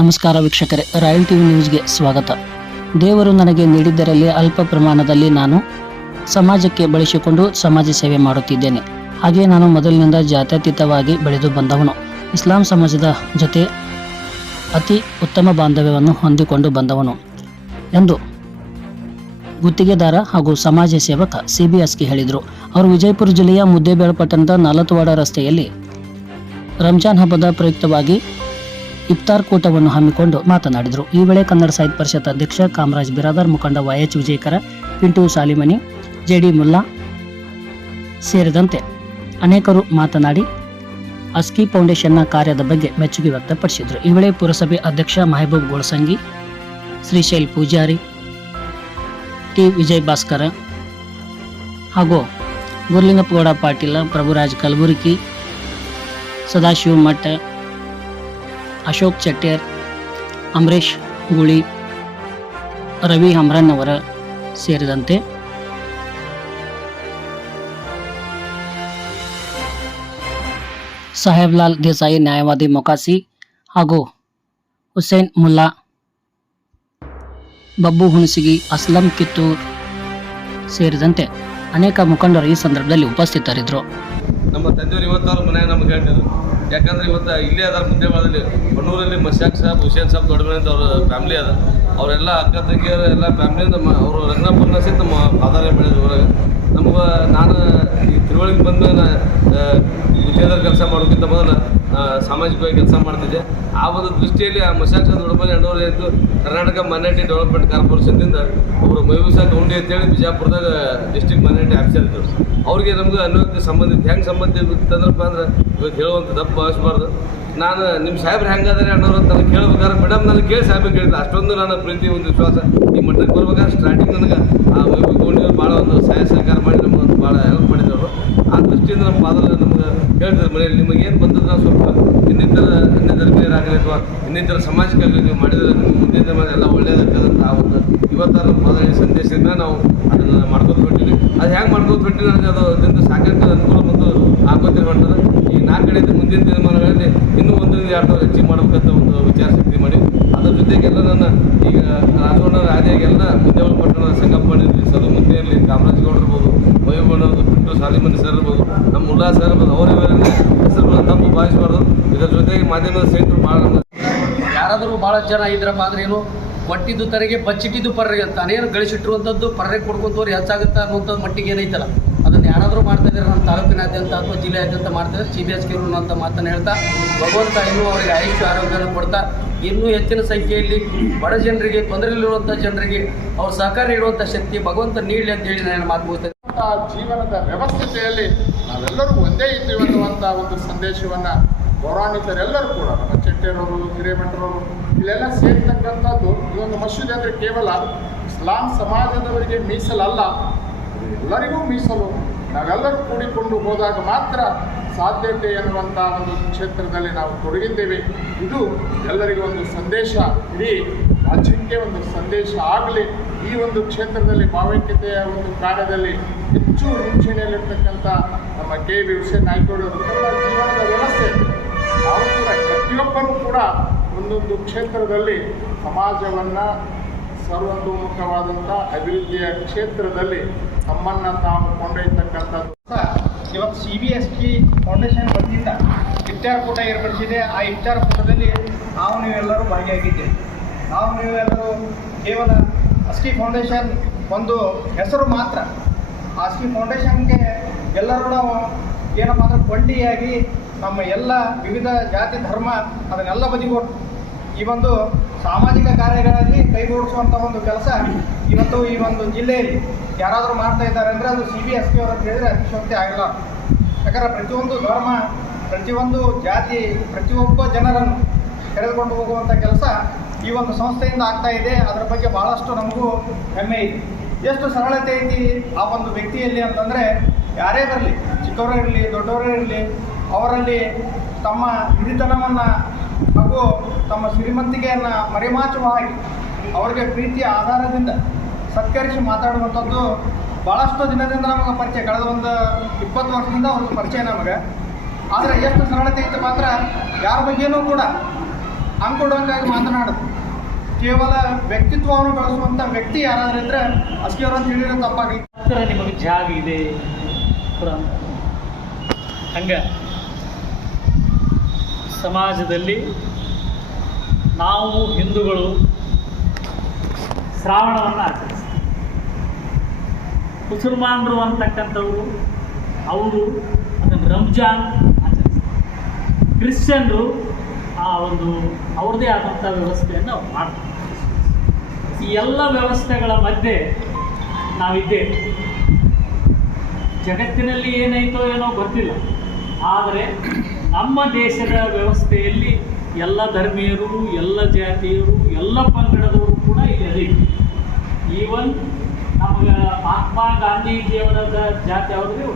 ನಮಸ್ಕಾರ ವೀಕ್ಷಕರೇ, royal TV ನ್ಯೂಸ್ಗೆ ಸ್ವಾಗತ. ದೇವರು ನನಗೆ ನೀಡಿದ್ದರಲ್ಲಿ ಅಲ್ಪ ಪ್ರಮಾಣದಲ್ಲಿ ನಾನು ಸಮಾಜಕ್ಕೆ ಬಳಸಿಕೊಂಡು ಸಮಾಜ ಸೇವೆ ಮಾಡುತ್ತಿದ್ದೇನೆ. ಹಾಗೆ ನಾನು ಮೊದಲಿನಿಂದ ಜಾತ್ಯತೀತವಾಗಿ ಬೆಳೆದು ಬಂದವನು. ಇಸ್ಲಾಂ ಸಮಾಜದ ಜೊತೆ ಅತಿ ಉತ್ತಮ ಬಾಂಧವ್ಯವನ್ನು ಹೊಂದಿಕೊಂಡು ಬಂದವನು ಎಂದು ಗುತ್ತಿಗೆದಾರ ಹಾಗೂ ಸಮಾಜ ಸೇವಕ ಸಿಬಿಎಸ್ಗೆ ಹೇಳಿದರು. ಅವರು ವಿಜಯಪುರ ಜಿಲ್ಲೆಯ ಮುದ್ದೇಬೇಳ ಪಟ್ಟಣದ ನಾಲತ್ವಾಡ ರಸ್ತೆಯಲ್ಲಿ ರಂಜಾನ್ ಹಬ್ಬದ ಪ್ರಯುಕ್ತವಾಗಿ ಇಫ್ತಾರ್ ಕೂಟವನ್ನು ಹಮ್ಮಿಕೊಂಡು ಮಾತನಾಡಿದರು. ಈ ವೇಳೆ ಕನ್ನಡ ಸಾಹಿತ್ಯ ಪರಿಷತ್ ಅಧ್ಯಕ್ಷ ಕಾಮರಾಜ್ ಬಿರಾದರ್ ಮುಖಂಡ ವೈಎಚ್ ವಿಜಯಕರ, ಪಿಂಟು ಸಾಲಿಮನಿ, ಜೆಡಿ ಮುಲ್ಲಾ ಸೇರಿದಂತೆ ಅನೇಕರು ಮಾತನಾಡಿ, ಅಸ್ಕಿ ಫೌಂಡೇಶನ್ನ ಕಾರ್ಯದ ಬಗ್ಗೆ ಮೆಚ್ಚುಗೆ ವ್ಯಕ್ತಪಡಿಸಿದರು. ಈ ವೇಳೆ ಪುರಸಭೆ ಅಧ್ಯಕ್ಷ ಮಹಬೂಬ್ ಗೋಳಸಂಗಿ, ಶ್ರೀಶೈಲ್ ಪೂಜಾರಿ, ಟಿ ವಿಜಯ್ ಭಾಸ್ಕರ ಹಾಗೂ ಗುರುಲಿಂಗಪ್ಪಗೌಡ ಪಾಟೀಲ, ಪ್ರಭುರಾಜ್ ಕಲಬುರಗಿ, ಸದಾಶಿವ ಮಠ ಅಶೋಕ್ ಚಟ್ಟರ್ ಅಮರೇಶ್ ಗುಳಿ, ರವಿ ಹಮ್ರನ್ ಅವರ ಸೇರಿದಂತೆ ಸಾಹೇಬ್ಲಾಲ್ ದೇಸಾಯಿ ನ್ಯಾಯವಾದಿ ಮೊಕಾಸಿ ಹಾಗೂ ಹುಸೇನ್ ಮುಲ್ಲಾ, ಬಬ್ಬು ಹುಣಸಿಗಿ, ಅಸ್ಲಂ ಕಿತ್ತೂರ್ ಸೇರಿದಂತೆ ಅನೇಕ ಮುಖಂಡರು ಈ ಸಂದರ್ಭದಲ್ಲಿ ಉಪಸ್ಥಿತರಿದ್ದರು. ನಮ್ಮ ತಂದೆಯವರು ಇವತ್ತಾರು ಮನೆ ನಮ್ಗೆ ಹೇಳಿದ್ರು ಯಾಕಂದ್ರೆ ಇವತ್ತು ಇಲ್ಲೇ ಅದಾರ ಮುದ್ದೇವಾದಲ್ಲಿ ಬಣ್ಣೂರಲ್ಲಿ ಮಶಾಕ್ ಸಾಬ್, ಹುಸೇನ್ ಸಾಬ್ ದೊಡ್ಡ ಅವ್ರ ಫ್ಯಾಮಿಲಿ ಅದ. ಅವರೆಲ್ಲ ಅಕ್ಕ ತಂಗಿಯರು ಎಲ್ಲ ಫ್ಯಾಮ್ಲಿಯಿಂದ ಅವರು ರಂಗನಾಪುರನ ನಮ್ಮ ಫಾದರೇ ಬೆಳೆದ್ರು ಊರಾಗ. ನಮ್ಗೆ ನಾನು ಈ ತಿಳುವಳಿಕೆ ಬಂದ ಗುತ್ತೇದಾರ ಕೆಲಸ ಮಾಡೋಕ್ಕಿಂತ ಮೊದಲು ಸಾಮಾಜಿಕವಾಗಿ ಕೆಲಸ ಮಾಡ್ತಿದ್ದೆ. ಆ ಒಂದು ದೃಷ್ಟಿಯಲ್ಲಿ ಆ ಮಶಾಕ್ ಸಾಬ್ ಅಣ್ಣವರೇ ಇದ್ದು ಕರ್ನಾಟಕ ಮೈನಾರಿಟಿ ಡೆವಲಪ್ಮೆಂಟ್ ಕಾರ್ಪೊರೇಷನ್ದಿಂದ ಅವರು ಮೈಬೂಸಾ ಗೌಂಡಿ ಅಂತೇಳಿ ಬಿಜಾಪುರದಾಗ ಡಿಸ್ಟ್ರಿಕ್ಟ್ ಮೈನಾರಿಟಿ ಆಫೀಸರ್ ಇದ್ದರು ಅವ್ರಿಗೆ ನಮ್ಗೆ ಅನ್ನೋದಕ್ಕೆ ಸಂಬಂಧ ಹೆಂಗೆ ಸಂಬಂಧ ಇತ್ತಂದ್ರಪ್ಪ ಅಂದ್ರೆ ಇವತ್ತು ಹೇಳುವಂಥ ದಪ್ಪ ಭಾವಿಸ್ಬಾರ್ದು. ನಾನು ನಿಮ್ಮ ಸಾಹೇಬ್ರು ಹೆಂಗಾದ್ರೆ ಅನ್ನೋರು ಅಂತ ನನಗೆ ಕೇಳ್ಬೇಕಾದ್ರೆ ಮೇಡಮ್ ನಾನು ಕೇಳಿ ಸಾಹೇಬ್ ಕೇಳಿದೆ ಅಷ್ಟೊಂದು ನನ್ನ ಪ್ರೀತಿ, ಒಂದು ವಿಶ್ವಾಸ. ಈ ಮಟ್ಟಕ್ಕೆ ಬರ್ಬೇಕಾದ್ರೆ ಸ್ಟಾರ್ಟಿಂಗ್ ನನಗೆ ಆ ವೈಭವ ಗೌಂಡಿಯವರು ಭಾಳ ಒಂದು ಸಹಾಯ ಸಹಕಾರ ಮಾಡಿ ನಮ್ಗೆ ಒಂದು ಭಾಳ ಹೆಲ್ಪ್ ಮಾಡಿದವರು ಆ ದೃಷ್ಟಿಯಿಂದ ನಮ್ಮ ಫಾದರ್ ನಮ್ಗೆ ಹೇಳ್ತಾರೆ ಮನೆಯಲ್ಲಿ ನಿಮಗೆ ಏನು ಬಂದದ ಸ್ವಲ್ಪ ಇನ್ನಿತರ ಅನ್ಯ ಧರ್ಮೀಯರಾಗಲಿ ಅಥವಾ ಇನ್ನಿತರ ಸಮಾಜಕ್ಕಾಗಲಿ ನೀವು ಮಾಡಿದರೆ ಮುಂದಿನ ಎಲ್ಲ ಒಳ್ಳೆಯದಾಗ್ತದಂತ ಆ ಒಂದು ಇವತ್ತಾರ ಮಾದರಿ ಸಂದೇಶದಿಂದ ನಾವು ಅದನ್ನು ಮಾಡ್ಕೋತ ಬಿಟ್ಟಿವಿ ಅದು ಹೆಂಗೆ ಮಾಡ್ಕೊತ ಬಿಟ್ಟಿವಿ ನನಗೆ ಅದು ಅದರಿಂದ ಸಾಕಷ್ಟು ಅನುಕೂಲ ಬಂದು ಆಗೋತಿರ್ ಈ ನಾಲ್ಕು ಕಡೆಯಿಂದ ಮುಂದಿನ ದಿನಮಾನಗಳಲ್ಲಿ ಇನ್ನೂ ಒಂದರಿಂದ ಎರಡು ಹೆಚ್ಚಿಗೆ ಮಾಡ್ಬೇಕಂತ ಒಂದು ವಿಚಾರ ಶಕ್ತಿ ಮಾಡಿ, ಅದ್ರ ಜೊತೆಗೆಲ್ಲ ನನ್ನ ಈಗ ರಾಜವಣ್ಣ ರಾಜೆಗೆಲ್ಲ ಮುಂದೆ ಪಟ್ಟಣ ಸಂಗಪ್ಪ ಇರಲಿ ಸದು ಮುಂದೆ ಇರಲಿ ಕಾಮರಾಜ್ ಗೌಡ್ರು ವಯೋಗೌಡರು ಬಿಟ್ಟು ಸರ್ ಇರ್ಬೋದು. ನಮ್ಮ ಉಲ್ಲಾ ಸರ್ ಇರ್ಬೋದು, ಅವರ ಹೆಸರುಗಳನ್ನ ತಪ್ಪು ಭಾವಿಸಬಾರ್ದು ಇದರ ಜೊತೆಗೆ ಮಾಧ್ಯಮದ ಸ್ನೇಹಿತರು ಭಾಳ ಯಾರಾದರೂ ಭಾಳ ಜನ ಇದ್ರಪ್ಪ ಅಂದ್ರೆ ಏನು, ಕೊಟ್ಟಿದ್ದು ತನಗೆ ಬಚ್ಚಿಟ್ಟಿದ್ದು ಪರ್ರಿಗೆ ತಾನೇನು ಗಳಿಸಿಟ್ಟಿರುವಂಥದ್ದು ಪರ್ರೆ ಕೊಡ್ಕೊಂತವ್ರು ಹೆಚ್ಚಾಗುತ್ತೆ ಅನ್ನುವಂಥದ್ದು ಮಟ್ಟಿಗೆ ಏನೈತಲ್ಲ. ಅದನ್ನು ಯಾರಾದರೂ ಮಾಡ್ತಾ ಇದ್ದಾರೆ ನಮ್ಮ ತಾಲೂಕಿನಾದ್ಯಂತ ಅಥವಾ ಜಿಲ್ಲೆಯಾದ್ಯಂತ ಮಾಡ್ತಾರೆ. ಸಿ ಬಿ ಎಸ್ ಅಂತ ಮಾತನ್ನು ಹೇಳ್ತಾ, ಭಗವಂತ ಇನ್ನೂ ಅವರಿಗೆ ಆಯುಷ್ಯ, ಆರೋಗ್ಯನ ಕೊಡ್ತಾ, ಇನ್ನೂ ಹೆಚ್ಚಿನ ಸಂಖ್ಯೆಯಲ್ಲಿ ಬಡ ಜನರಿಗೆ ತೊಂದರೆಯಲ್ಲಿರುವಂಥ ಜನರಿಗೆ ಅವ್ರ ಸಹಕಾರ ನೀಡುವಂಥ ಶಕ್ತಿ ಭಗವಂತ ನೀಡಲಿ ಅಂತ ಹೇಳಿ ನಾನು ಮಾತು ಜೀವನದ ವ್ಯವಸ್ಥೆಯಲ್ಲಿ ನಾವೆಲ್ಲರೂ ಒಂದೇ ಇದ್ದೀವಿ ಅನ್ನುವಂಥ ಒಂದು ಸಂದೇಶವನ್ನು ಪೌರಾಣಿಕರೆಲ್ಲರೂ ಕೂಡ ನಮ್ಮ ಚೆಟ್ಟಿಯರವರು ಹಿರೇಮಠರವರು ಇಲ್ಲೆಲ್ಲ ಸೇರ್ತಕ್ಕಂಥದ್ದು, ಇದೊಂದು ಮಸೀದಿ ಅಂದರೆ ಕೇವಲ ಇಸ್ಲಾಂ ಸಮಾಜದವರಿಗೆ ಮೀಸಲಲ್ಲ, ಎಲ್ಲರಿಗೂ ಮೀಸಲು. ನಾವೆಲ್ಲರೂ ಕೂಡಿಕೊಂಡು ಹೋದಾಗ ಮಾತ್ರ ಸಾಧ್ಯತೆ ಎನ್ನುವಂಥ ಒಂದು ಕ್ಷೇತ್ರದಲ್ಲಿ ನಾವು ತೊಡಗಿದ್ದೇವೆ. ಇದು ಎಲ್ಲರಿಗೂ ಒಂದು ಸಂದೇಶ. ಇಡೀ ರಾಜ್ಯಕ್ಕೆ ಒಂದು ಸಂದೇಶ ಆಗಲಿ, ಈ ಒಂದು ಕ್ಷೇತ್ರದಲ್ಲಿ ಭಾವೈಕ್ಯತೆಯ ಒಂದು ಕಾರ್ಯದಲ್ಲಿ ಹೆಚ್ಚು ಮುಂಚೂಣಿಯಲ್ಲಿರ್ತಕ್ಕಂಥ ನಮ್ಮ ಕೆ ವಿ ಅವರು ನಮ್ಮ ಜೀವನದ ವ್ಯವಸ್ಥೆ ನಾವು ಕೂಡ ಪ್ರತಿಯೊಬ್ಬರೂ ಕೂಡ ಒಂದೊಂದು ಕ್ಷೇತ್ರದಲ್ಲಿ ಸಮಾಜವನ್ನು ಸರ್ವತೋಮುಖವಾದಂಥ ಅಭಿವೃದ್ಧಿಯ ಕ್ಷೇತ್ರದಲ್ಲಿ ತಮ್ಮನ್ನು ತಾವು ಕೊಂಡೊಯ್ತಕ್ಕಂಥದ್ದು. ಇವತ್ತು C B S T foundation ವತಿಯಿಂದ ಇಫ್ತಾರ್ ಕೂಟ ಏರ್ಪಡಿಸಿದೆ. ಆ ಇಫ್ತಾರ್ ಕೂಟದಲ್ಲಿ ನಾವು ನೀವೆಲ್ಲರೂ ಭಾಗಿಯಾಗಿದ್ದೇವೆ ನಾವು ನೀವೆಲ್ಲರೂ ಕೇವಲ ಅಸ್ಕಿ ಫೌಂಡೇಶನ್ ಒಂದು ಹೆಸರು ಮಾತ್ರ. ಆ ಅಸ್ಕಿ ಫೌಂಡೇಶನ್ಗೆ ಎಲ್ಲರೂ ನಾವು ಏನಪ್ಪ ಅಂದ್ರೆ ಕೊಂಡಿಯಾಗಿ ನಮ್ಮ ಎಲ್ಲ ವಿವಿಧ ಜಾತಿ, ಧರ್ಮ ಅದನ್ನೆಲ್ಲ ಬದಿಗೊಟ್ಟು ಈ ಒಂದು ಸಾಮಾಜಿಕ ಕಾರ್ಯಗಳಲ್ಲಿ ಕೈಗೂಡಿಸುವಂಥ ಒಂದು ಕೆಲಸ ಇವತ್ತು ಈ ಒಂದು ಜಿಲ್ಲೆಯಲ್ಲಿ ಯಾರಾದರೂ ಮಾಡ್ತಾ ಇದ್ದಾರೆ ಅಂದರೆ ಅದು ಸಿ ಬಿ ಎಸ್ ಪಿ ಅವರು ಅಂತ ಹೇಳಿದರೆ ಅತಿಶಯೋಕ್ತಿ ಆಗಲ್ಲ. ಯಾಕಂದರೆ ಪ್ರತಿಯೊಂದು ಧರ್ಮ, ಪ್ರತಿಯೊಂದು ಜಾತಿ, ಪ್ರತಿಯೊಬ್ಬ ಜನರನ್ನು ಕರೆದುಕೊಂಡು ಹೋಗುವಂಥ ಕೆಲಸ ಈ ಒಂದು ಸಂಸ್ಥೆಯಿಂದ ಆಗ್ತಾ ಇದೆ. ಅದರ ಬಗ್ಗೆ ಭಾಳಷ್ಟು ನಮಗೂ ಹೆಮ್ಮೆ ಇದೆ. ಎಷ್ಟು ಸರಳತೆ ಐತಿ ಆ ಒಂದು ವ್ಯಕ್ತಿಯಲ್ಲಿ ಅಂತಂದರೆ ಯಾರೇ ಬರಲಿ, ಚಿಕ್ಕವರೇ ಇರಲಿ, ದೊಡ್ಡವರೇ ಇರಲಿ, ಅವರಲ್ಲಿ ತಮ್ಮ ಹಿರಿತನವನ್ನು ಹಾಗೂ ತಮ್ಮ ಶ್ರೀಮಂತಿಕೆಯನ್ನು ಮರೆಮಾಚುವ ಹಾಗೆ ಅವರಿಗೆ ಪ್ರೀತಿಯ ಆಧಾರದಿಂದ ಸತ್ಕರಿಸಿ ಮಾತಾಡುವಂಥದ್ದು ಭಾಳಷ್ಟು ದಿನದಿಂದ ನಮಗೆ ಪರಿಚಯ, ಕಳೆದ ಒಂದು ಇಪ್ಪತ್ತು ವರ್ಷದಿಂದ ಒಂದು ಪರಿಚಯ ನಮಗೆ. ಆದರೆ ಎಷ್ಟು ಸರಳತೆ ಇತ್ತು ಮಾತ್ರ ಯಾರ ಬಗ್ಗೆನೂ ಕೂಡ ಅಂಕುಡೊಂಕಾಗಿ ಮಾತನಾಡೋದು. ಕೇವಲ ವ್ಯಕ್ತಿತ್ವವನ್ನು ಬೆಳೆಸುವಂಥ ವ್ಯಕ್ತಿ ಯಾರಾದರೂ ಇದ್ರೆ ಅಸ್ಕಿಯವರು ಅಂತ ಹೇಳಿದ್ರೆ ತಪ್ಪಾಗಿ ನಿಮಗೆ ಜಾಗ ಇದೆ ಹಂಗ. ಸಮಾಜದಲ್ಲಿ ನಾವು ಹಿಂದೂಗಳು ಶ್ರಾವಣವನ್ನು ಆಚರಿಸ್ತೀವಿ. ಮುಸಲ್ಮಾನರು ಅಂತಕ್ಕಂಥವ್ರು ಅವರು ಅದನ್ನು ರಂಜಾನ್ ಆಚರಿಸ್ತಾರೆ. ಕ್ರಿಶ್ಚಿಯನ್ರು ಆ ಒಂದು ಅವ್ರದ್ದೇ ಆದಂಥ ವ್ಯವಸ್ಥೆಯನ್ನು ಮಾಡ್ತಾರೆ ಈ ಎಲ್ಲ ವ್ಯವಸ್ಥೆಗಳ ಮಧ್ಯೆ ನಾವಿದ್ದೇವೆ ಜಗತ್ತಿನಲ್ಲಿ ಏನೈತೋ ಏನೋ ಗೊತ್ತಿಲ್ಲ. ಆದರೆ ನಮ್ಮ ದೇಶದ ವ್ಯವಸ್ಥೆಯಲ್ಲಿ ಎಲ್ಲ ಧರ್ಮೀಯರು, ಎಲ್ಲ ಜಾತಿಯರು, ಎಲ್ಲ ಪಂಗಡದವರು ಕೂಡ ಇಲ್ಲಿ ಅದೇ ಈವನ್ ನಮಗೆ ಮಹಾತ್ಮ ಗಾಂಧೀಜಿಯವರ ಜಾತಿ ಅವ್ರಿಗೆ